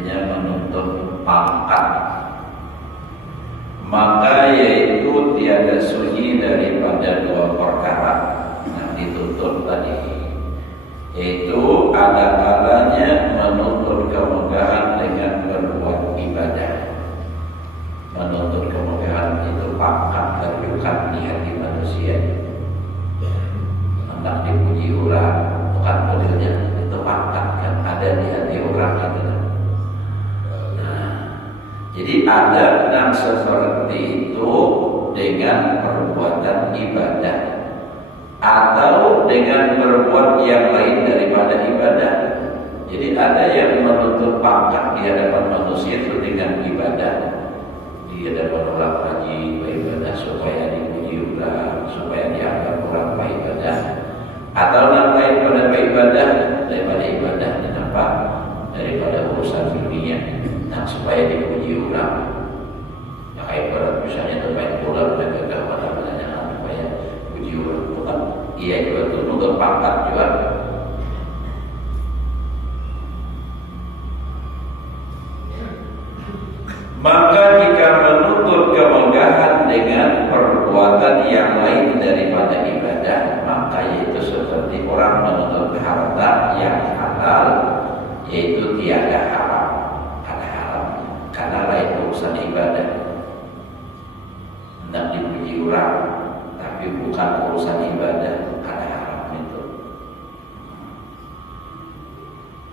artinya menuntut pangkat. Maka yaitu tiada suci daripada dua perkara yang dituntut tadi, yaitu ada kalanya menuntut kemegahan dengan berbuat ibadah. Menuntut kemegahan itu pangkat terbuka di hati manusia, hendak dipuji orang, bukan modelnya itu pangkat yang ada di hati orang itu. Nah, jadi ada yang seperti itu dengan perbuatan ibadah atau dengan berbuat yang lain daripada ibadah. Jadi ada yang menuntut pangkat di hadapan manusia itu dengan ibadah. Di hadapan orang rajin beribadah supaya dipuji orang, supaya dianggap orang beribadah. Atau yang lain pada beribadah daripada ibadah apa? Daripada urusan dunia. Nah, supaya dipuji orang. Ya kayak berat misalnya terbaik pulang dan gagal pada pertanyaan supaya puji orang. Bukan? Iya juga itu menuntut pangkat juga. Maka jika menuntut kemegahan dengan perbuatan yang lain daripada ibadah, maka yaitu seperti orang menuntut harta yang halal, yaitu tiada haram. Ada haram karena lain urusan ibadah. Hendak dipuji orang, tapi bukan urusan ibadah, ada haram itu.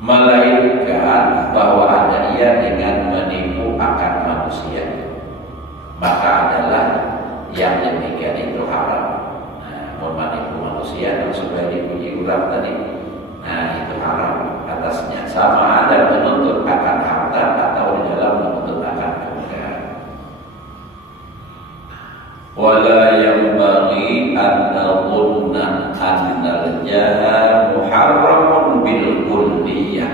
Melainkan bahwa ada ia dengan menipu akan manusia, maka adalah yang demikian itu haram. Nah, menipu manusia dan supaya dipuji orang tadi, nah itu haram atasnya. Sama ada menuntut akan harta atau di dalam menuntut akan kemegahan. Wala yanbaghi an nadhunna annal jaha muharramun bil kulliyah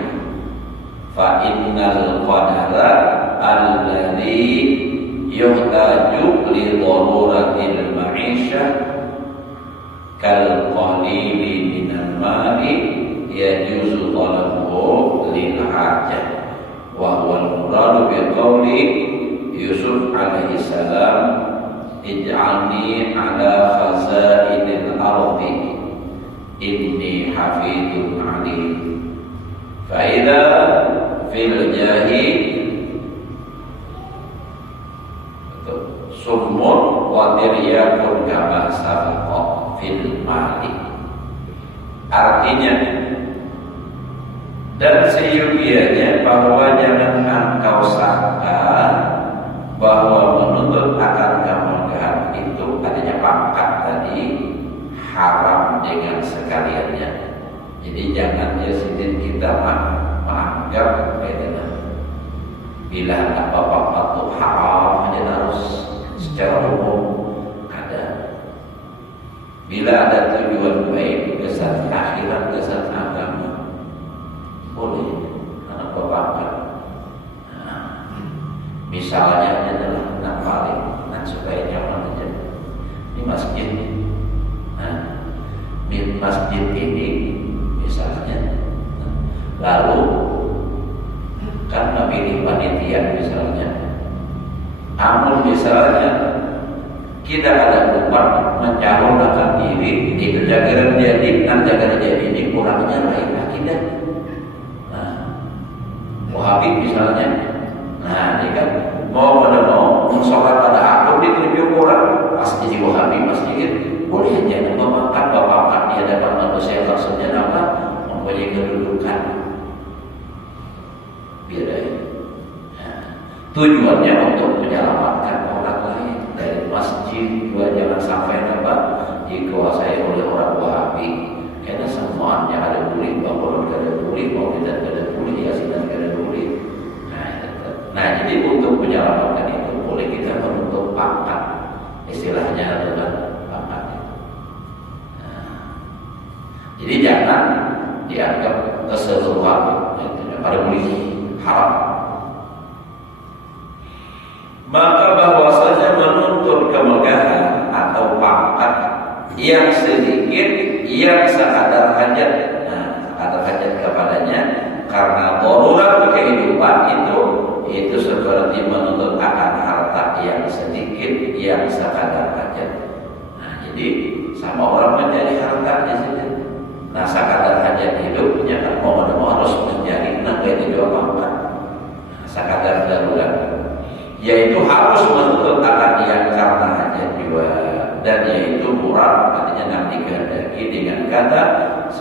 fa innal qadara alladhi yuhtaju li daruratil ma'isyah kal qalili minal mali yajuzu talabuhu lil hajah wa huwa al-muradu bi qawli Yusuf alaihi salam ij'alni ala khazainil ardi inni hafidun alim fa idza fil jahi summun wa tiryakun kama sabaqa fil mali. Artinya dan seyogianya bahwa jangan engkau sangka bahwa menuntut akan kemegahan itu adanya pangkat tadi haram dengan sekaliannya. Jadi jangan jadi kita menganggap bila apa-apa itu haram aja harus secara umum ada. Bila ada tujuan baik kesan akhirat, kesan agama, boleh anak pangkat. Misalnya adalah nak paling, nak supaya nyaman aja. Ini masjid, masjid ini misalnya, lalu kan memilih panitia misalnya, namun misalnya kita ada tempat mencalonkan diri di jajaran jadi, dan jajaran jadi ini kurangnya lain akidah. Wahabi misalnya. Nah, ini kan mau pada mau sholat pada aku ditunjuk orang pasti jadi Wahabi masjid, boleh aja memakan bapak di hadapan manusia maksudnya apa? Mempunyai kedudukan. Beda ya. Nah, tujuannya untuk menyelamatkan orang lain dari masjid juga jangan sampai apa dikuasai oleh orang Wahabi. Karena semuanya ada boleh, bangun ada boleh, mau tidak ada boleh, yasin ada boleh. Nah, jadi untuk menyelamatkan itu boleh kita menuntut pangkat, istilahnya adalah pangkat. Nah, jadi jangan dianggap keseluruhan pada boleh haram. Maka bahwasanya menuntut kemegahan atau pangkat yang sedikit, yang sekadar hajat, nah sekadar hajat kepadanya karena darurat kehidupan itu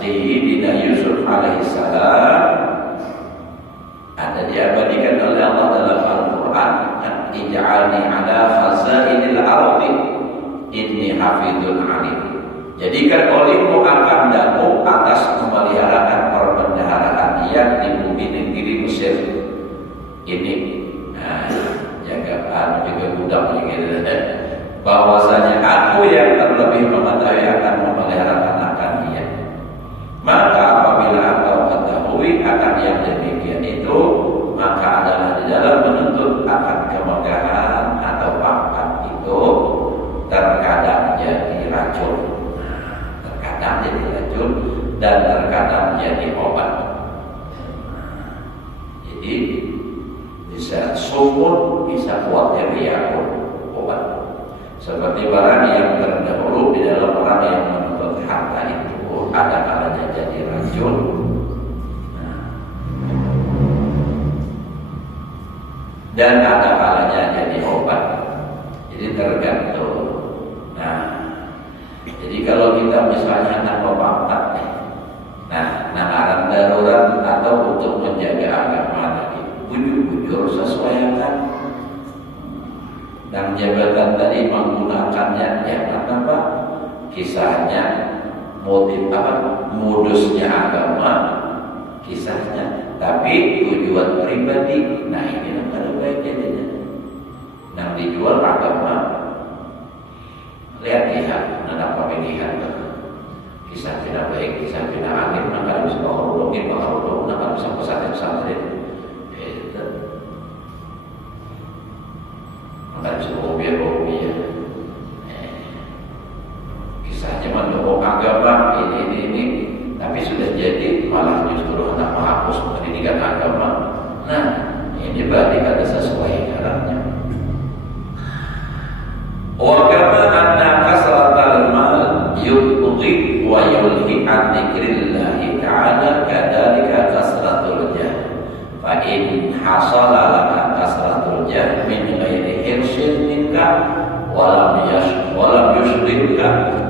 Sayyidina Yusuf alaihissalam ada diabadikan oleh Allah dalam Al-Quran, ij'alni ala khazainil ardi inni hafidun alim. Jadikan olehmu akan daku atas memeliharakan perbendaharaan yang di bumi negeri Mesir ini. Nah, jaga juga budak gitu. Bahwasanya aku yang terlebih mengetahui akan memeliharakan akan dia. Maka apabila engkau ketahui akan yang demikian itu, maka adalah di dalam menuntut akan kemegahan atau pangkat itu terkadang jadi racun, terkadang jadi racun dan terkadang jadi obat. Jadi bisa sumut, bisa kuat dari obat. Seperti barang yang terdahulu di dalam orang yang menuntut harta itu ada kalanya jadi racun, dan ada kalanya jadi obat. Jadi tergantung. Nah, jadi kalau kita misalnya tanpa pangkat, nangaran darurat atau untuk menjaga agama tadi, bujur-bujur sesuaikan. Dan jabatan tadi menggunakannya apa? Kisahnya, motif apa? Modusnya agama, kisahnya, tapi tujuan pribadi. Nah ini ada baiknya. Yang dijual agama, lihat apa pilihan. Kisah tidak baik, kisah tidak alim, maka harus baharu, maka bisa pesantren. Maka bisa hobi. Kisahnya mendukung agama ini, tapi sudah jadi malah justru hendak menghapus pendidikan agama. Nah, ini berarti ada sesuai caranya. Wa kama anna kasratal mal yubghi wa yulhi an dzikrillah ta'ala kadzalika kasratul jah. Fa in hasala laka kasratul jah min ghairi hirsin minka wa lam yushrika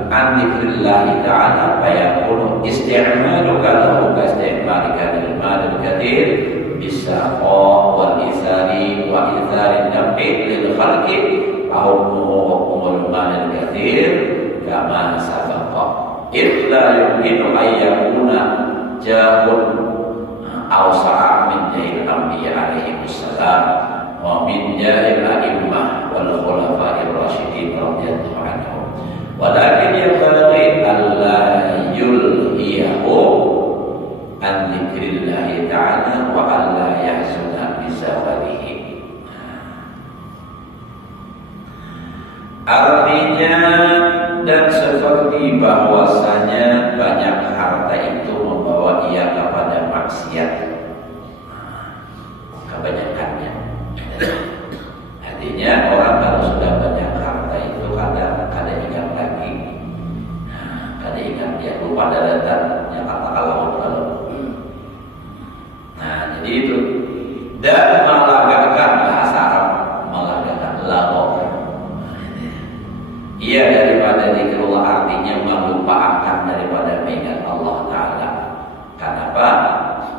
an dzikrillah ta'ala fa yakunu isti'maluka lahu ka isti'malika lil mal katsir bisaqa wal isari wa ithari nafi lil khalqi hukumul mal katsir kama sabaqa illa yumkinu ayyakuna jahun awsa'a min jahil anbiya alaihi wassalam wa min jahil a'immah wal khulafa'ir rasyidin radhiyallahu anhum walakin yanbaghi alla yulhiyahu an dzikrillah ta'ala wa alla yahzuna bisawalihi. Artinya dan seperti bahwasanya banyak harta itu membawa ia kepada maksiat, kebanyakannya. Artinya orang kalau sudah banyak harta itu ada ingat lagi, ada ingat dia lupa daratan yang kalau. Nah jadi itu, dan melagakkan bahasa Arab, melagakkan lagu. Ia daripada zikrullah artinya melupakan daripada mengingat Allah Ta'ala. Kenapa?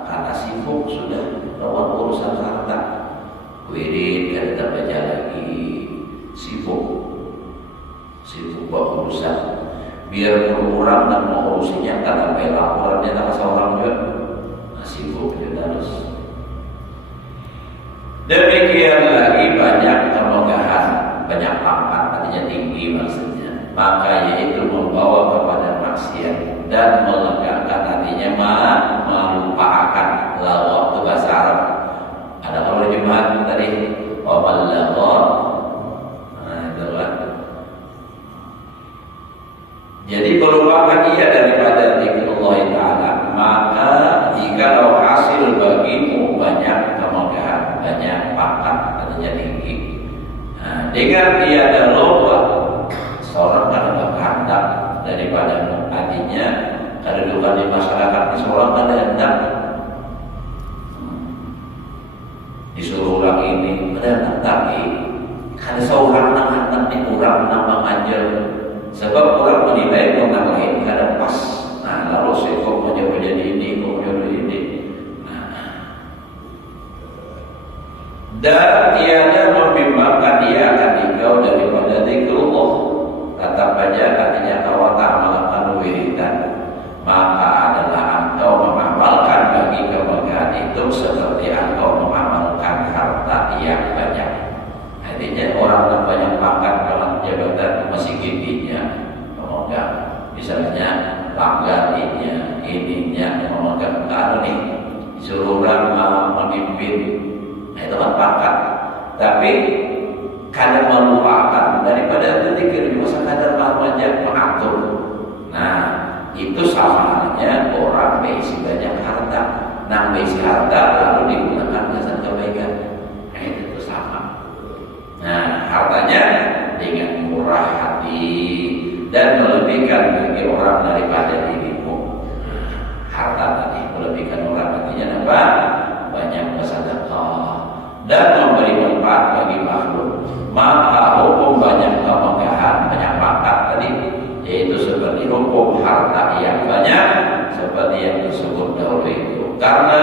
Karena sibuk sudah lawan urusan harta. Wirid tidak terbaca lagi, sibuk buat urusan. Biar berkurang dan mengurusinya karena laporannya tak seorang juga. Sibuk juga terus. Demikian lagi banyak kemegahan, banyak pangkat, artinya tinggi maksudnya. Maka yaitu membawa kepada maksiat dan melegakan, artinya melupakan lawa itu bahasa Arab. Ada kalau Jumat tadi wamal lawa. Nah itu kan. Jadi melupakan ia daripada zikrullah Ta'ala. Maka jikalau hasil bagimu banyak kemegahan, banyak pangkat, artinya tinggi. Dengan tiada loba seorang kan berkehendak daripada artinya kedudukan di masyarakat ini seorang kan hendak disuruh orang ini ada tapi ada seorang nang hendak dikurang nama anjel sebab orang menilai orang lain kada pas. Nah lalu sekolah jodoh jadi ini, kau jodoh ini. Dan tiada membimbangkan dia akan engkau daripada zikrullah. Kata baca artinya kau tak melakukan wiridan, maka adalah engkau mengamalkan bagi kemegahan itu seperti engkau mengamalkan harta yang banyak. Artinya orang yang banyak pangkat dalam jabatan masih giginya memegang, misalnya langganinya, ininya memegang anu nih, suruh orang memimpin. Nah, itu kan pangkat. Tapi kadang melupakan daripada zikir juga sekadar saja mengatur. Nah, itu sama halnya orang berisi banyak harta. Nah, berisi harta lalu digunakan jasa kebaikan. Nah, itu sama. Nah, hartanya dengan murah hati dan melebihkan bagi orang daripada dirimu. Harta tadi melebihkan orang, artinya apa? Banyak bersedekah dan memberi manfaat bagi makhluk. Maka hukum banyak kemegahan, banyak pangkat tadi, yaitu seperti hukum harta yang banyak, seperti yang disebut dahulu itu. Karena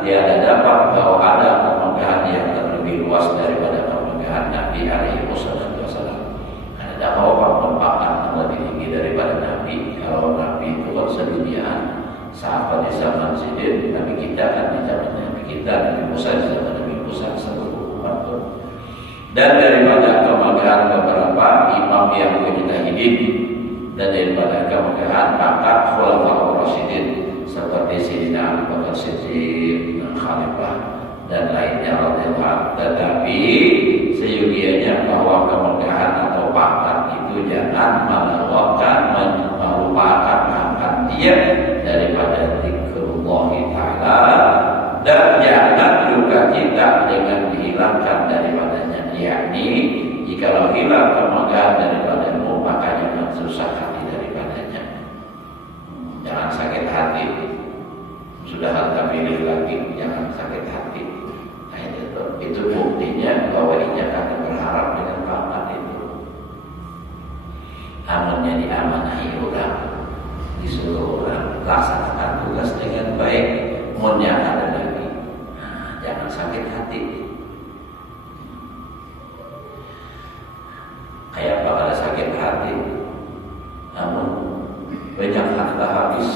tiada dapat bahwa ada kemegahan yang lebih luas daripada kemegahan Nabi alaihi wasallam. Ada bahwa pangkat yang lebih tinggi daripada Nabi. Kalau Nabi itu kan seduniaan, sahabat di zaman Sidin, Nabi kita kan di zaman Nabi kita, Nabi Musa di zaman Nabi Musa seluruh umat. Dan daripada kemegahan beberapa imam yang mujtahidin, dan daripada kemegahan pangkat khulafaur rasyidin seperti Sayyidina Abu Bakar Siddiq, Khalifah dan lainnya radhiyallahu. Tetapi seyogianya bahwa kemegahan atau pangkat itu jangan melupakan pangkat dia daripada zikrullah taala, dan jangan juga kita dengan dihilangkan daripadanya. Yakni jikalau hilang kemegahan daripadamu, maka jangan susah hati daripadanya. Jangan sakit hati. Sudah harta pilih lagi, jangan sakit hati. Nah, itu buktinya bahwa ia akan berharap dengan pangkat itu. Amalnya diamanahi orang, disuruh orang laksanakan tugas dengan baik. Mohonnya ada lagi. Nah, jangan sakit hati. Kayak apa ada sakit hati, namun banyak harta habis.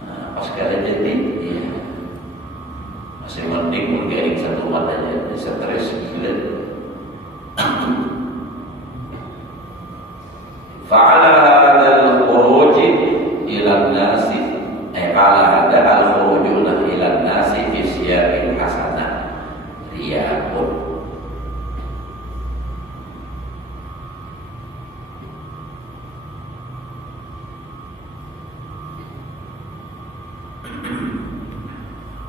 Nah, pas kalian jadi, ya, masih mending menggiring satu mata aja, stres gila. Fa'ala hadal khuruj ila nasi, fa'ala hadal khuruj ila nasi fi siyaqil hasanah riyakun.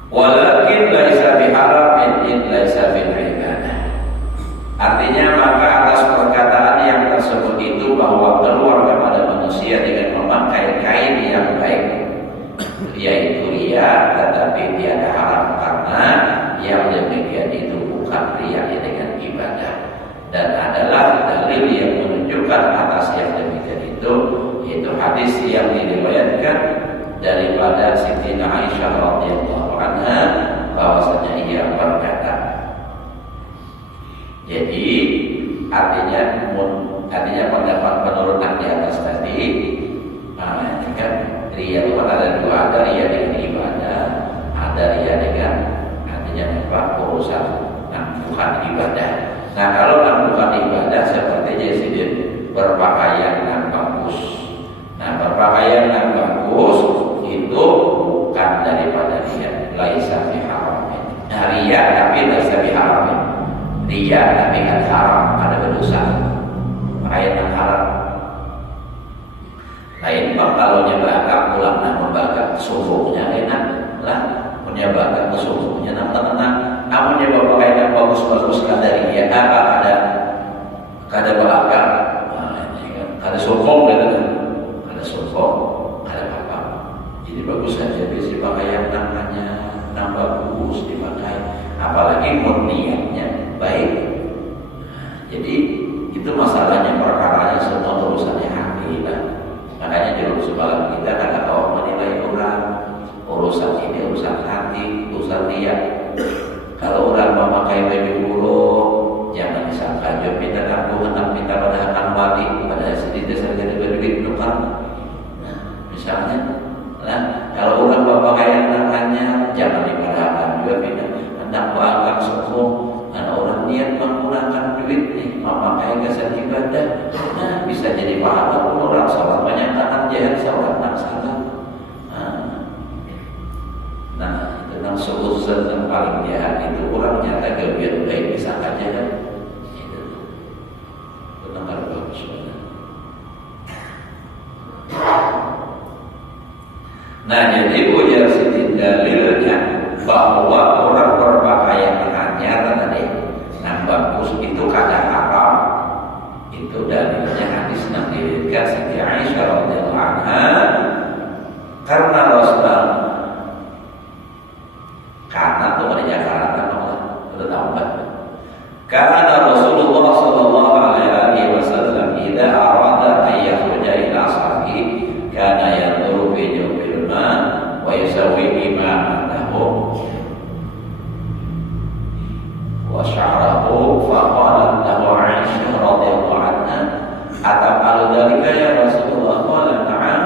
Walakin laisa biharamin in laisa bil ibadah. Artinya maka atas perkataan yang tersebut itu bahwa keluar kepada manusia dengan memakai kain yang baik, yaitu ria, tetapi tiada haram, karena yang demikian itu bukan ria dengan ibadah, dan adalah dalil yang menunjukkan atas yang demikian itu, yaitu hadis yang diriwayatkan daripada Siti Aisyah radhiyallahu anha bahwasanya ia berkata. Jadi artinya pendapat penurunan di atas tadi, kan ria itu ada dua, ada ria dengan ibadah, ada ria dengan artinya apa, urusan bukan ibadah. Nah, kalau bukan ibadah seperti Yesidin berpakaian yang bagus. Nah, berpakaian yang bagus itu bukan daripada ria, laisa biharamin. Nah, ria tapi laisa biharamin. Ria tapi kan haram, ada berdosa. Pakaian yang haram. Lain bang kalau nyebakak pulang namun bakak suhunya enak lah, punya bakak suhunya tenang. Namun nyoba pakaian yang bagus-bagus kan dari ria apa ada bakak, ada sokong ada sokong, ada apa. Jadi bagus saja bisa pakaian namanya bagus dipakai, apalagi niatnya baik. Jadi itu masalahnya, perkaranya semua urusannya hati lah. Makanya di Rasulullah kita kata orang menilai orang, hati, urusan lihat. Kalau orang memakai baju buruk, jangan disangka dia minta tanggungan, minta pada akan wali, pada sedih dasar jadi berduit tukang. Nah, misalnya, kalau orang memakai tangannya, jangan dipadahkan juga minta hendak bangga sokong. Karena orang niat menggunakan duit nih, memakai kesan ibadah, nah bisa jadi pahala pun orang sholat banyak tangan jahat, sholat naksana. Nah, tentang seusul yang paling jahat itu orang nyata kelebihan baik bisa aja kan? Itu tentang kalau bagus. Nah, jadi punya sisi dalilnya bahwa orang berpakaian hanya tadi yang bagus itu kadang haram. Itu dalilnya hadis yang diriwayatkan Siti Aisyah radhiyallahu anha karena Rasulullah karena tuh ada karena Allah udah tahu kan? Karena Rasulullah sallallahu alaihi wasallam idza arada an yakhruja ila ashabi kana yanzuru fi jawfil ma wa yusawwi imamatahu wa sya'rahu fa qalat lahu Aisyah radhiyallahu anha ataqalu dzalika ya Rasulullah qala na'am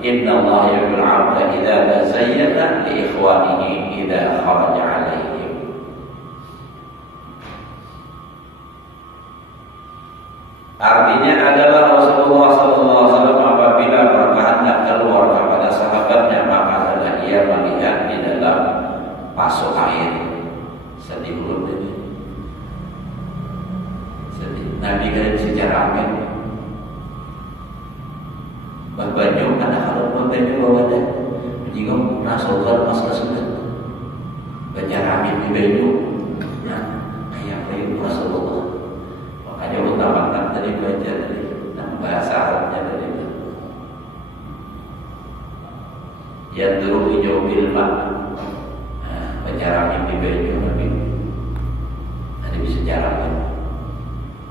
inna Allah yuhibbul 'abda idza tazayyana li ikhwanihi idza kharaja 'alaihim. Artinya adalah Rasulullah SAW apabila berkehendak keluar kepada sahabatnya maka adalah ia melihat di dalam pasuk air. Sedih belum ini? Sedih. Nabi kan sejarah amin. Banyak ada kalau banyak bawa dah. Jika Rasulullah masa sudah banyak amin di baju. Nah, kayak baju Rasulullah. Makanya utamakan tadi baca tadi, bahasa Arabnya tadi. Yang dulu hijau bilmak, baca amin di baju Nabi. Ada bisa jalan.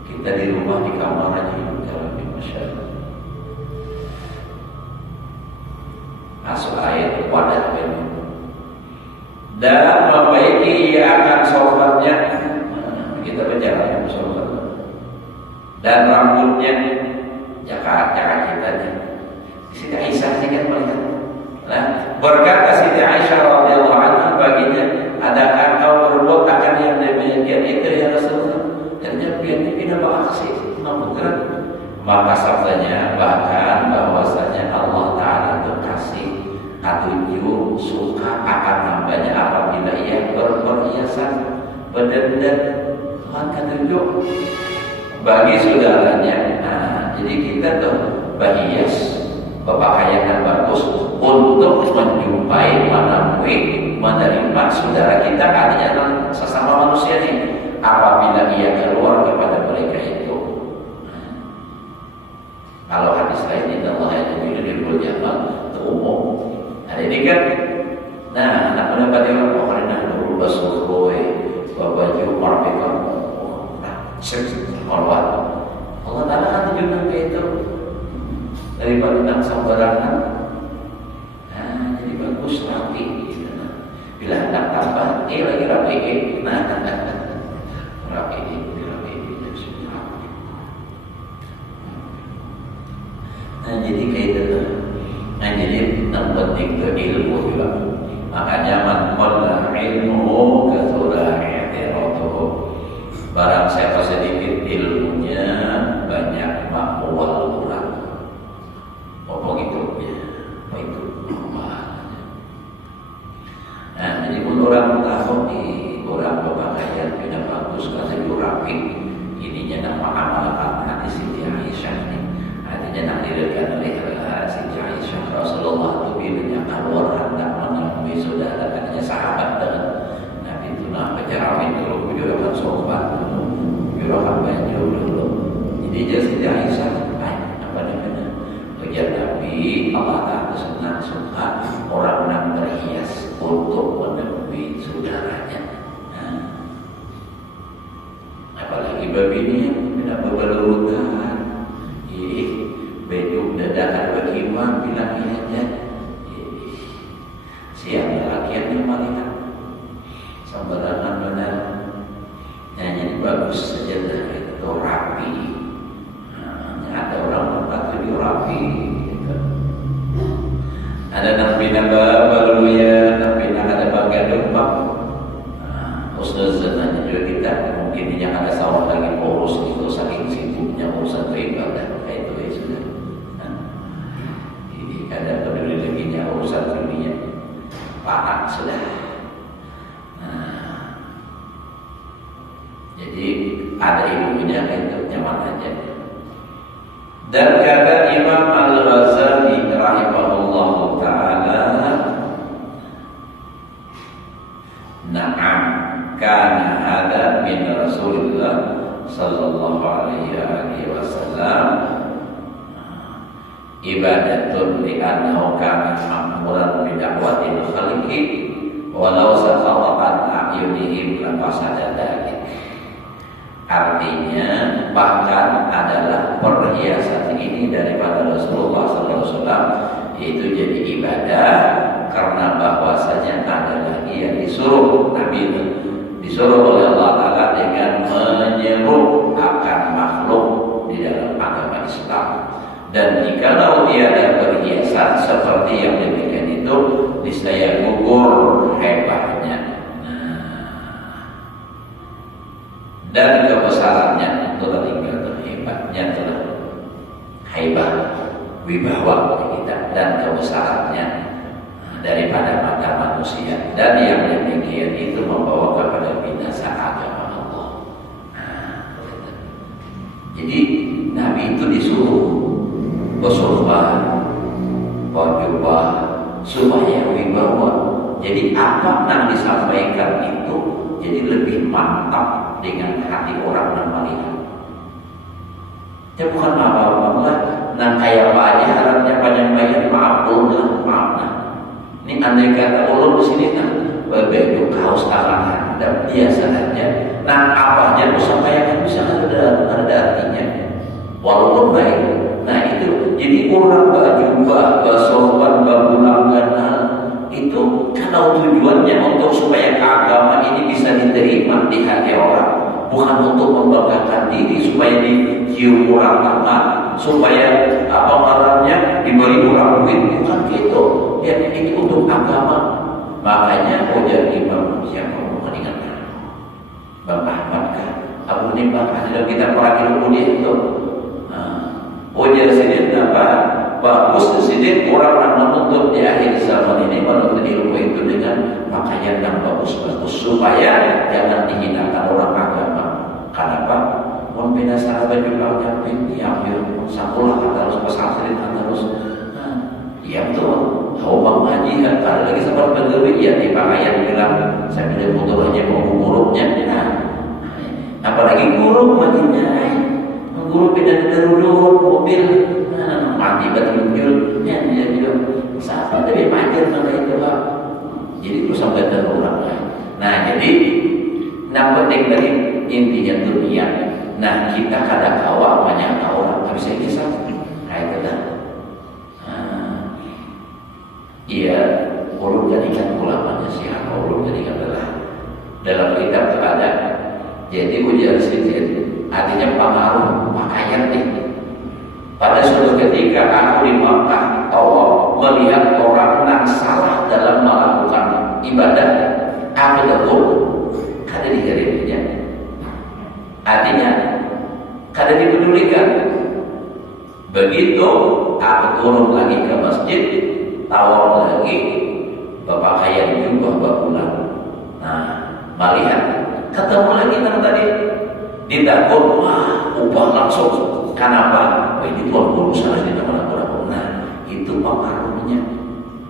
Kita di rumah di kamar aja jalan di masyarakat. Masuk ayat wadah baju dan membaiki ia akan sholatnya. Kita berjalan sholat dan rambutnya jaga kita nih. Siti Aisyah kan melihat. Nah, berkata Siti Aisyah radhiyallahu anha baginya, adakah kau berbuat akan yang demikian itu ya Rasulullah? Ternyata dia tidak beraksi, bukan? Maka sabdanya bahkan bahwasanya Allah Ta'ala itu kasih atunjuk suka akan hambanya apabila ia berperhiasan benda-benda maka tunjuk bagi saudaranya. Nah, jadi kita tuh berhias berpakaian yang bagus untuk menjumpai, menemui, menerima saudara kita artinya sesama manusia ini apabila ia keluar kepada mereka itu. Kalau hadis lain Allah yang diberi jamaah itu umum. Nah ini kan, nah anak mendapat yang pokoknya dulu basuh baju marbeka, nah Allah Taala kan tunjukkan ke itu daripada tentang sembarangan. Nah jadi bagus rapi. Bila hendak tambah, lagi rapi. Nah rapi. Nah jadi kayak itu. Nah jadi yang penting ke ilmu juga. Makanya man qalla ilmu katsura i'tiratuhu. Barang siapa sedikit ilmunya banyak makwal orang. Apa gitu ya? Apa itu? Nah jadi pun orang tahu di orang berpakaian tidak bagus karena itu rapi. Ininya nama amalan hadis Siti Aisyah ini. Artinya nak diriwayatkan oleh Siti Aisyah Rasulullah itu bilanya keluar hendak menemui saudara katanya sahabat dengan Nabi itu nak berjarawin dulu beliau akan sopan dulu beliau akan baju dulu. Jadi dia Siti Aisyah apa namanya bagian Nabi Allah Ta'ala senang suka orang yang berhias untuk menemui saudaranya. Nah, apalagi begini tidak berbelurutan baju dadakan bagaimana bilang aja siang lakiannya malah sembarangan benar. Ya, jadi bagus saja dah itu rapi. Nah, ada orang tempat itu rapi. Gitu. Ada nampina baru ya, nampina ada bagian depan. Ustazah nanya juga kita mungkin yang ada sawah lagi poros itu saking sibuknya urusan beribadah kayak itu ya sudah. Ini ada peduli laginya urusan dunia panas sudah. Jadi ada ibunya itu nyaman aja. Dan kata Imam Al-Ghazali rahimahullah taala, na'am kana hada min Rasulullah sallallahu alaihi wasallam ibadatun li annahu kana ma'muran bi da'watil khalqi walau saqata an a'yunihim la fasada dzalik. Artinya bahkan adalah perhiasan ini daripada Rasulullah SAW, yaitu jadi ibadah karena bahwasanya adalah ia disuruh Nabi disuruh oleh Allah Taala dengan menyeru akan makhluk di dalam agama Islam. Dan jikalau tiada perhiasan seperti yang demikian itu, niscaya gugur hebatnya. Dan kebesarannya itu tertinggal terhebatnya telah hebat wibawa kita dan kebesarannya daripada mata manusia, dan yang demikian itu membawa kepada binasa agama Allah. Jadi Nabi itu disuruh bersumpah berjubah supaya wibawa. Jadi apa yang disampaikan itu jadi lebih mantap dengan hati orang yang melihat. Ya bukan apa-apa, nah kayak apa aja harapnya panjang bayar, maaf dulu, maaf nah. Ini andai kata ulun di sini kan berbeda kaos kalangan dan biasa saja. Nah apanya aku sampaikan bisa ada artinya, walaupun baik. Nah itu jadi orang berjumpa, bersopan, berulang-ulang itu kalau tujuannya untuk supaya agama ini bisa diterima di hati orang, bukan untuk membanggakan diri supaya dicium orang tangan, supaya apa namanya diberi orang duit, bukan gitu. Ya ini untuk agama. Makanya ujar Imam siapa mengingatkan Bang Ahmad kan Abu Nibah ada kita para ilmu dia itu. Ujar sidin apa? Bagus sidin orang yang menuntut di akhir zaman ini menuntut ilmu itu dengan pakaian yang bagus-bagus supaya jangan dihinakan orang agama. Kenapa? Mun bina sahabat juga yang diambil sekolah harus pesantren harus. Iya betul. Kau bang haji kan lagi sempat pegawai ya di pakaian bilang saya pilih motor aja mau guruknya. Nah, apalagi guruk makinnya. Guru pindah darurut mobil mati betul ya dia juga sahabat tapi macam mana itu Pak. Jadi itu sampai darurat. Nah jadi yang penting dari intinya dunia. Nah kita kadang awak banyak orang tapi saya kisah kayak kita. Iya ulun jadikan ulamanya siapa ulun jadikan adalah dalam kitab itu ada. Jadi ujian sedikit artinya pengaruh pakaian ini. Pada suatu ketika aku di Makkah, Allah melihat orang yang salah dalam melakukan ibadah, aku betul kada dihiriminya. Artinya kada dipedulikan. Begitu aku turun lagi ke masjid, tawaf lagi, berpakaian jubah bakulan. Nah, melihat ketemu lagi yang tadi ditegur, wah ubah langsung. Kenapa? Oh ini tuan guru salah di teman-teman. Nah itu pengaruhnya,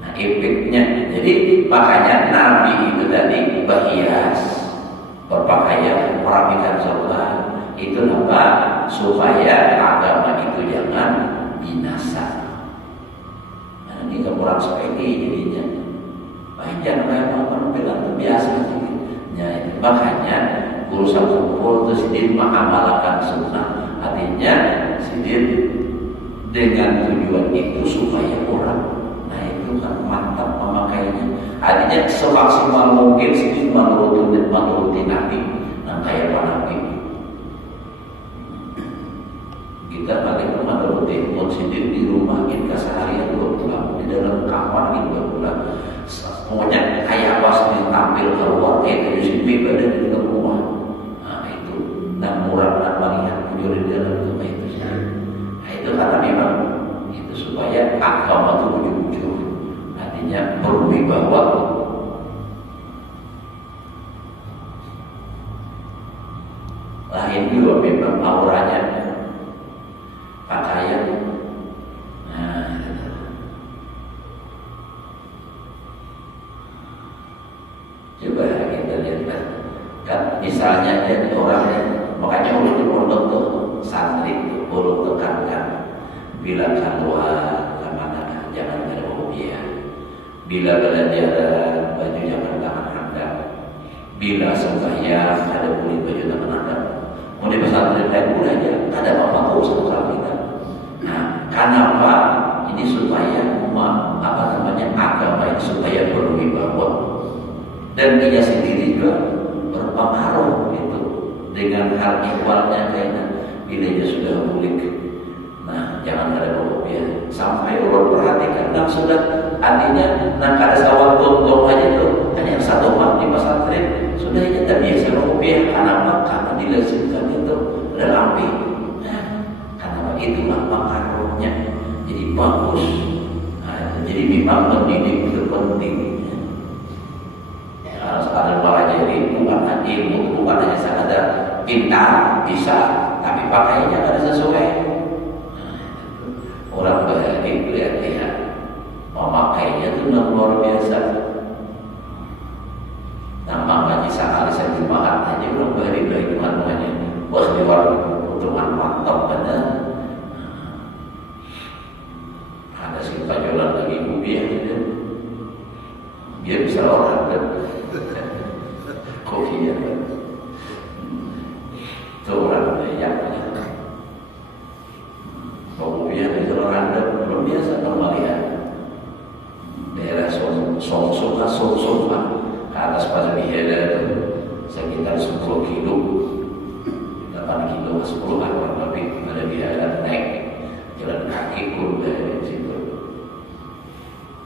nah efeknya. Jadi makanya Nabi itu tadi berhias, berpakaian, merapikan sholat. Itu apa? Supaya agama itu jangan binasa. Nah ini kurang sepedi jadinya. Jangan banyak bilang itu biasa. Ya, makanya urusan kumpul itu sidin mengamalkan sunnah. Artinya sidin dengan tujuan itu supaya orang, nah itu kan mantap memakainya. Artinya semaksimal mungkin sih menuruti Nabi, nah kayak Pak Nabi. Kita paling menuruti sendiri di rumah kita seharian 2 bulan, di dalam kamar di 2 bulan. Pokoknya kayak apa sih tampil keluar kayak itu sih badan di dalam rumah. Nah itu, dan murah dan melihat beliau di dalam rumah itu sih. Nah itu kata memang itu supaya agama itu ujung-ujung. Artinya berwibawa. Lain juga memang auranya pakaian. Nah, coba kita lihat kan misalnya ada orang yang makanya ulun tuh santri tuh ulun tekankan bila keluar kemana jangan ada hobiah. Bila belajar baju jangan tangan handal. Bila sembahyang ada kulit baju tangan handal. Mau di pesantren kayak aja, ada apa-apa usaha kita. Nah, kenapa ini supaya agama ini supaya berwibawa dan dia sendiri juga berpengaruh itu dengan hal ihwalnya kayaknya bila dia sudah mulik. Nah, jangan ada berlebihan sampai orang perhatikan dan sudah artinya ada sawal tonton aja tuh kan yang satu mak di pesantren sudah aja tak biasa berlebihan karena dilazimkan itu ada api. Nah, karena itulah pengaruhnya jadi bagus. Nah, jadi memang mendidik itu penting. Ya, sekarang malah jadi bukan hanya ilmu, bukan hanya sekadar pintar bisa, tapi pakainya ada sesuai. Orang berhati lihat memakainya itu luar biasa. Nah makanya sekali saya dimakan aja orang berhati makanya bos di warung untungan mantap benar. Ada si pajolan lagi bubiah gitu. Dia bisa orang kan. Kopi ya kan. Itu orang banyak. Kemudian itu orang belum biasa normalnya daerah Songsoka ke atas pada Bihela itu sekitar 10 kilo 8 kilo 10 kurang lebih ada Bihela naik jalan kaki pun dari situ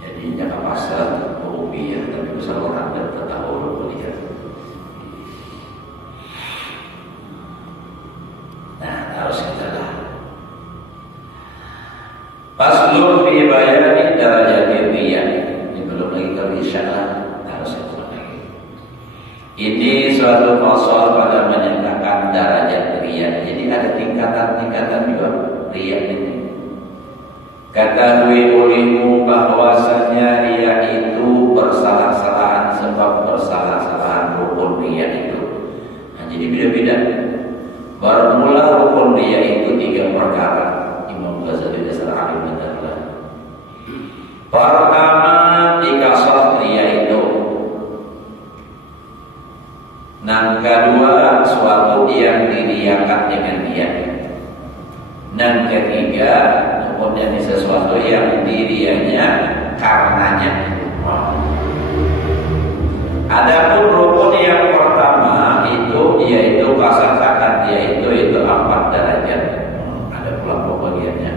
jadi jangka pasar Rupiah tapi besar orang dan tahu melihat. Nah harus kita lah Faslun fi bayani darajat riyah. Ini belum lagi kami insyaallah harus kita lagi. Ini suatu fasal pada menyatakan darajat riyah. Jadi ada tingkatan-tingkatan juga riyah ini. Ketahui olehmu bahwasanya riyah itu bersalah-salahan sebab bersalah-salahan rukun riyah itu. Nah, jadi beda-beda. Bermula rukun riyah itu 3 perkara. Imam Ghazali dasar alim adalah pertama dikasar riyah itu. Yang kedua suatu yang diriakan dengan dia. Yang ketiga kemudian sesuatu yang dirianya karenanya. Adapun rukun yang pertama itu yaitu kasar yaitu 4 derajat. Bagiannya.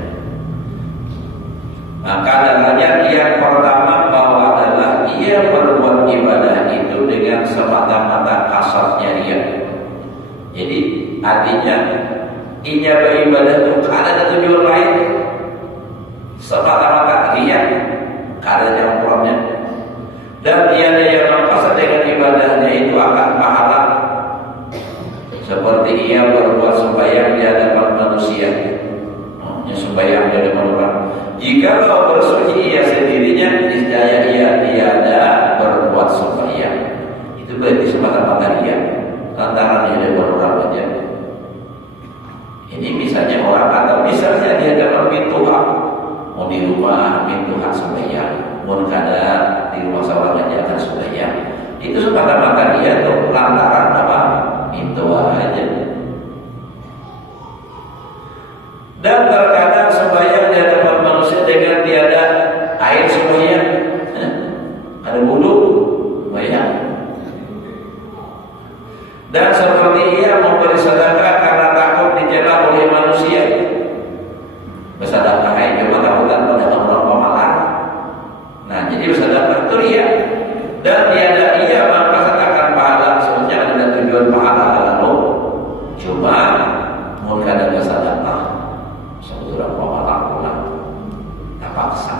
Maka derajat yang pertama bahwa adalah ia berbuat ibadah itu dengan semata-mata kasarnya dia. Jadi artinya ia beribadah itu ada tujuan lain semata-mata dia karena yang puramnya dan tiada yang mengkasar dengan ibadahnya itu akan pahala seperti ia berbuat sembahyang di hadapan manusia. Sembahyang dari orang. Jika kau bersuci ia sendirinya, niscaya ia tiada berbuat sembahyang. Itu berarti semata-mata dia lantaran dia dari orang saja. Ini misalnya orang atau misalnya dia dapat pintu hak, mau di rumah pintu hak sembahyang, mau kadang di rumah seorang aja akan sembahyang. Itu semata-mata dia tuh lantaran apa? Pintu aja. Dan terkadang sembahyang di hadapan manusia dengan tiada air sembahyang. Ada wudu, Dan seperti ia memberi sedekah karena takut dicela oleh manusia. Bersedekah cuma takutan pada orang pemalas. Nah, jadi bersedekah itu ria. Dan tiada ia merasakan pahala, sebenarnya ada tujuan pahala lalu. Cuma mungkin ada bersedekah seorang pemalas pulang tak paksa.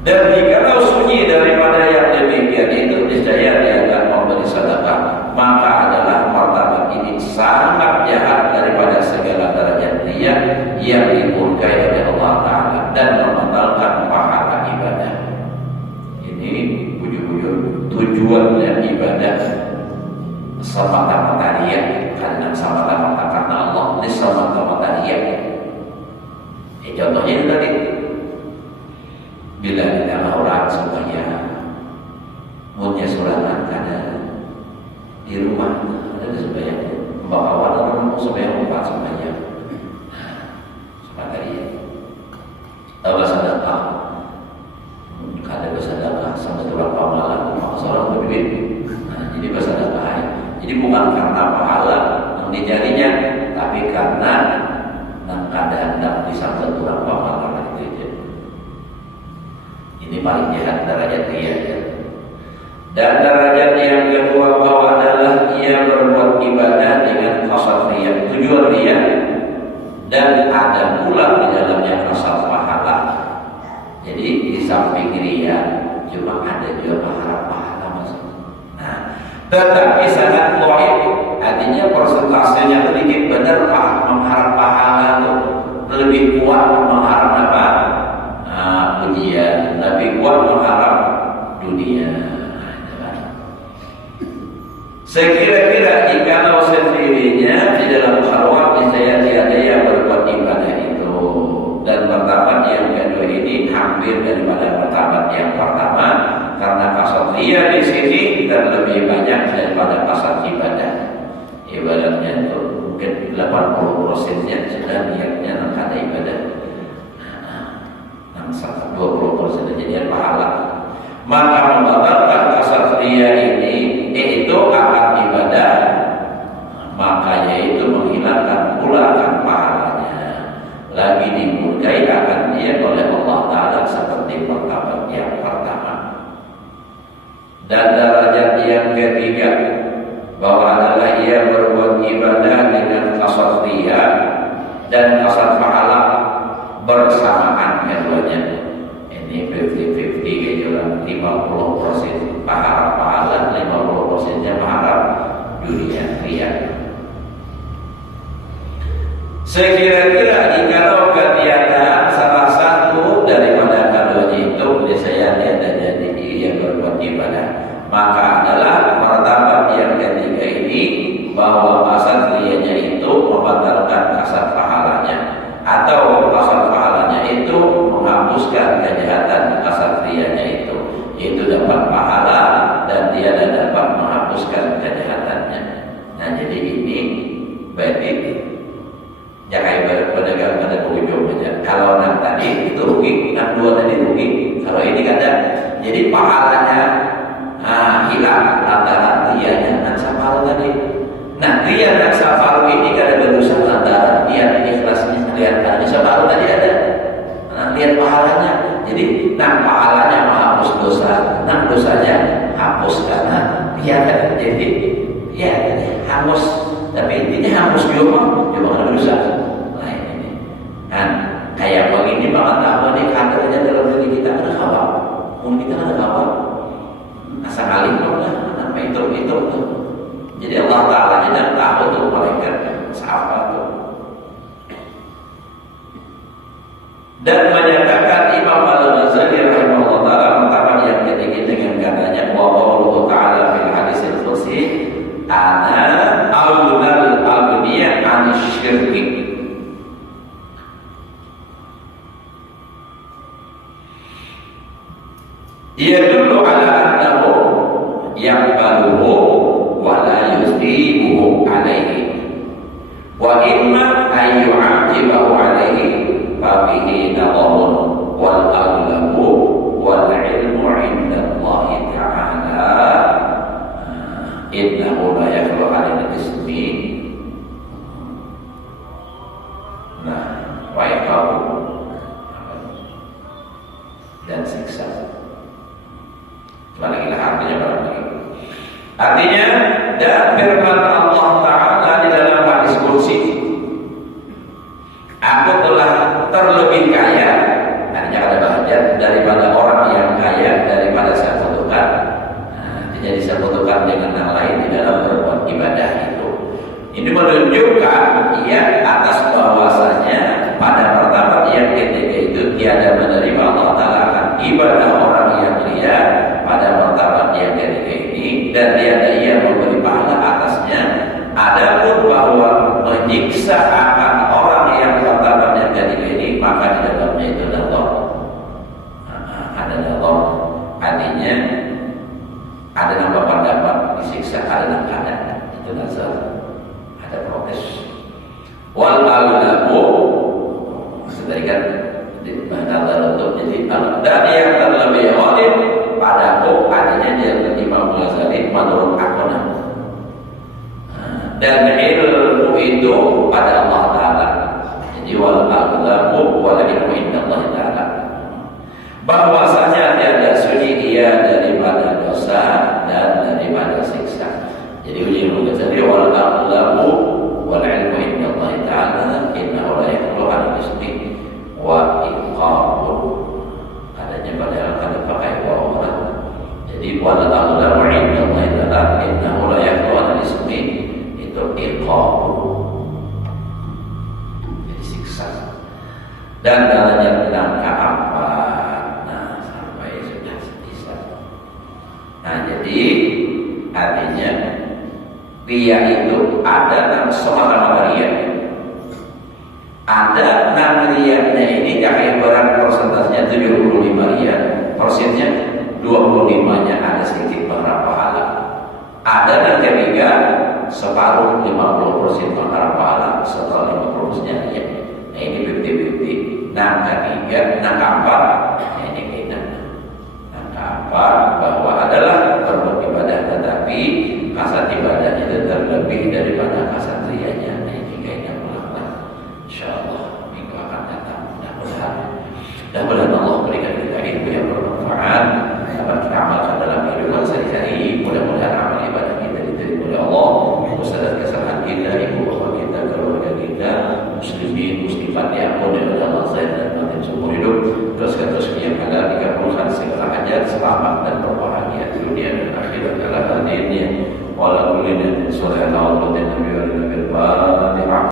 Dan jika sunyi daripada yang demikian itu niscaya dia akan memberi sedekah, maka adalah martabat ini sangat jahat daripada segala derajat dia yang dimurkai oleh Allah Ta'ala dan membatalkan pahala ibadah. Ini ujung-ujung tujuannya ibadah semata-mata dia, karena semata-mata karena Allah, ini semata-mata dia. Contohnya itu tadi, bila kita orang semuanya punya surangan karena di rumah ada sebanyak bawa orang sebanyak 4 sebanyak tadi bersedekah, kada bersedekah sama orang pamalan seorang berbeda. Nah, jadi bersedekah jadi bukan karena pahala yang dicarinya, tapi karena kada hendak disambut orang pamalan itu aja. Ini paling jahat derajat dia. Dan derajat yang kedua bahwa adalah ia berbuat ibadah dengan qasad riya, tujuan riya, dan ada pula di dalamnya qasad pahala. Jadi di samping riya cuma ada juga pahala maksudnya. Nah, tetapi sangat dhaif, artinya persentasenya sedikit. Benar mengharap pahala itu lebih kuat mengharap apa? Pujian, lebih kuat mengharap dunia. Sekira-kira jika sendirinya di dalam khalwat saya tiada yang berbuat ibadah itu, dan martabat yang kedua ini hampir daripada martabat yang pertama karena qasad riya di sini dan lebih banyak daripada qasad ibadah. Ibadahnya itu mungkin 80%-nya sudah niatnya ada ibadah. 20% jadi pahala. Maka membatalkan qasad riya ini itu akan ibadah, maka yaitu menghilangkan pula akan pahalanya, lagi dimurkai akan dia oleh Allah Ta'ala seperti martabat yang pertama. Dan derajat yang ketiga bahwa adalah ia berbuat ibadah dengan qasad riya dan qasad pahala bersamaan keduanya. Ini 50-50 gitu lah, 50% pahala, 50%-nya pahala dunia riya. Sekira-kira jikalau ketiadaan salah satu daripada keduanya itu, saya tiada jadi yang berbuat ibadah, maka adalah martabat yang ketiga ini bahwa qasad riyanya itu membatalkan qasad pahalanya, atau qasad pahalanya itu menghapuskan kejahatan qasad riyanya itu, yaitu dapat pahala dan tiada dapat menghapuskan kejahatannya. Nah, jadi ini berarti jangan berpedagang pada ujung saja. Kalau yang tadi itu rugi, yang dua tadi rugi. Kalau ini kada, jadi pahalanya hilang lantaran riyanya dan safaru tadi. Nah, riya dan safaru ini kada berusaha lantaran dia ikhlasnya kelihatan. Di safaru tadi ada. Nah, lihat pahalanya. Jadi, pahalanya menghapus dosa, dosanya hapus karena riya kan. Jadi, ya hangus. Tapi intinya hangus juga kada berusaha. Nah, ini. Kan kayak begini banget apa nih kadernya dalam diri kita ada kawan. Mungkin kita ada kawan. Asal kali lah, apa itu. Jadi Allah Ta'ala tidak tahu tuh malaikat siapa tuh. Dan menyatakan Imam Al-Ghazali rahimahullah ta'ala martabat yang ketiga dengan katanya wa qauluhu ta'ala fil hadis al-qudsi ana awlal al-dunya 'an syirki. Ia dulu ala annahu yaqbaluhu wa la yusibuhu alaihi wa imma ay yu'aqibahu alaihi fa bihi nadharun wal aghlabu wal ilmu 'inda Allah ta'ala. innahu la yakhlu 'alal ismi. Nah, wa iqabu dan siksa. Coba lagi lah artinya barangkali. Artinya dan firman Allah Ta'ala di dalam hadis qudsi, aku telah terlebih kaya, artinya ada bahagia daripada orang yang kaya daripada saya butuhkan. Artinya disebutkan dengan yang lain di dalam berbuat ibadah itu. Ini menunjukkan ya atas bahwasanya pada pertama yang ketika itu tiada menerima Allah Ta'ala akan ibadah orang yang ria pada pertama yang ketika ini, dan tiada ia memberi pahala atasnya. Adapun bahwa menyiksa akan orang yang pertama yang ketika ini, maka di dalamnya itu adalah artinya ada nama pendapat disiksa, ada nama ada itu nazar, ada protes. Wal aghlabu tadi kan di nazar untuk jadi dan yang terlebih ghalib pada artinya dia Imam Ghazali menurut akona. Dan ilmu itu pada Allah Ta'ala. Jadi wal aghlabu wal ilmu indallahi ta'ala. Bahwasanya tiada suci dia daripada dosa dan daripada siksa. Jadi Imam Ghazali wal aghlabu wal ilmu indallahi ta'ala innahu la yakhlu 'alal ismi wa iqabun. Adanya padahal kan pakai wa. Jadi wal aghlabu indallahi ta'ala innahu la yakhlu 'alal ismi itu iqabun. Jadi siksa. Dan dalamnya bilang apa? Nah, jadi artinya ria itu ada sama-sama ria. Ada 6 rianya ini yang ibarat persentasenya 75 ria, persennya 25-nya ada sedikit berapa pahala. Ada yang ketiga separuh 50% berapa pahala, setelah 50%-nya ria. Nah, ini 50-50. Nah, ketiga, nah keempat, ini kita. Bahwa adalah berbuat ibadah tetapi kasat ibadahnya itu terlebih daripada kasat rianya. Nah, ini kayaknya mulai insyaallah minggu akan datang. Mudah-mudahan Allah berikan kita ilmu yang bermanfaat dapat kita amalkan dalam kehidupan sehari-hari. Mudah-mudahan amal ibadah kita diterima oleh Allah, kesadaran kesalahan kita, ibu bapak kita, keluarga kita, muslimin muslimat yang mudah dalam zahir dan batin seumur hidup. Terus yang halal dikabulkan segala hajat, selamat dan berbahagia di dunia dan akhirat dalam hadisnya. Walaupun ini surah al-Nahl dan Nabi